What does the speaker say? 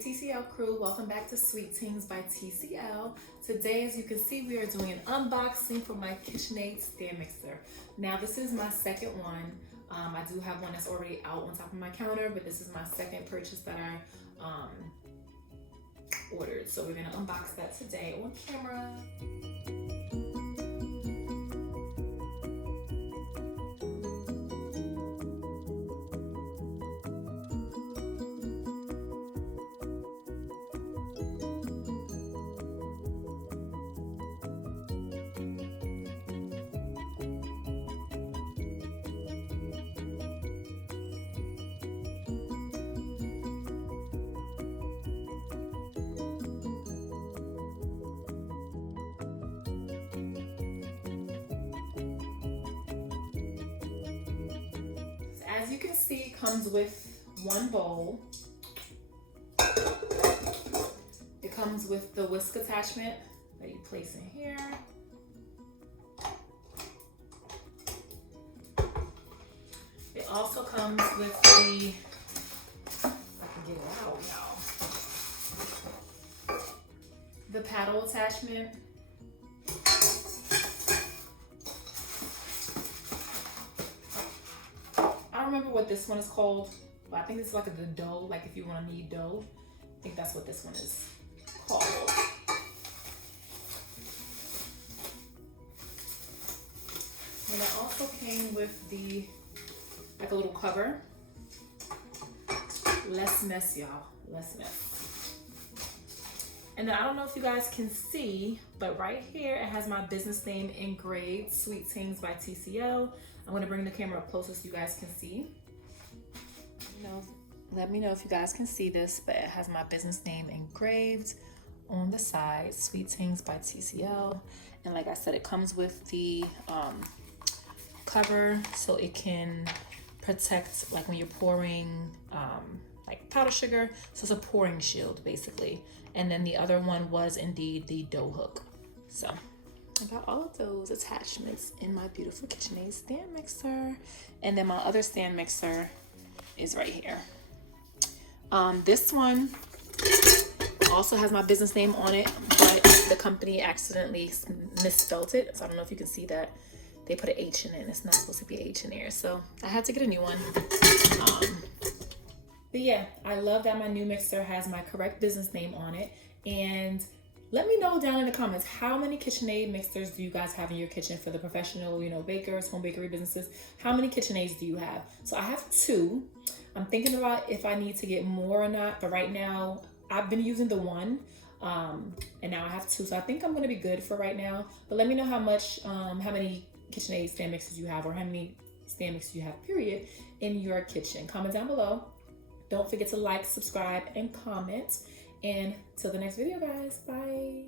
TCL crew, welcome back to SweeTings by TCL. Today, as you can see, we are doing an unboxing for my KitchenAid stand mixer. Now, this is my second one. I do have one that's already out on top of my counter, but this is my second purchase that I ordered. So we're gonna unbox that today on camera. As you can see, it comes with one bowl. It comes with the whisk attachment that you place in here. It also comes with the, if I can get it out now, the paddle attachment. I don't remember what this one is called, but I think this is like the dough, like if you want to knead dough. I think that's what this one is called. And it also came with the, like a little cover. Less mess, y'all, less mess. And then I don't know if you guys can see, but right here it has my business name engraved, SweeTings by TCL. I'm gonna bring the camera up closer so you guys can see. Let me know if you guys can see this, but it has my business name engraved on the side, SweeTings by TCL. And like I said, it comes with the cover so it can protect, like when you're pouring like powder sugar. So it's a pouring shield basically. And then the other one was indeed the dough hook. So I got all of those attachments in my beautiful KitchenAid stand mixer. And then my other stand mixer is right here. This one also has my business name on it, but the company accidentally misspelled it. So I don't know if you can see that. They put an H in it, and it's not supposed to be an H in there. So I had to get a new one. But yeah, I love that my new mixer has my correct business name on it. And let me know down in the comments, how many KitchenAid mixers do you guys have in your kitchen for the professional, bakers, home bakery businesses? How many KitchenAids do you have? So I have 2. I'm thinking about if I need to get more or not, but right now I've been using the one, and now I have 2. So I think I'm gonna be good for right now. But let me know how many KitchenAid stand mixers you have, or how many stand mixers you have, period, in your kitchen. Comment down below. Don't forget to like, subscribe, and comment. And till the next video, guys, bye.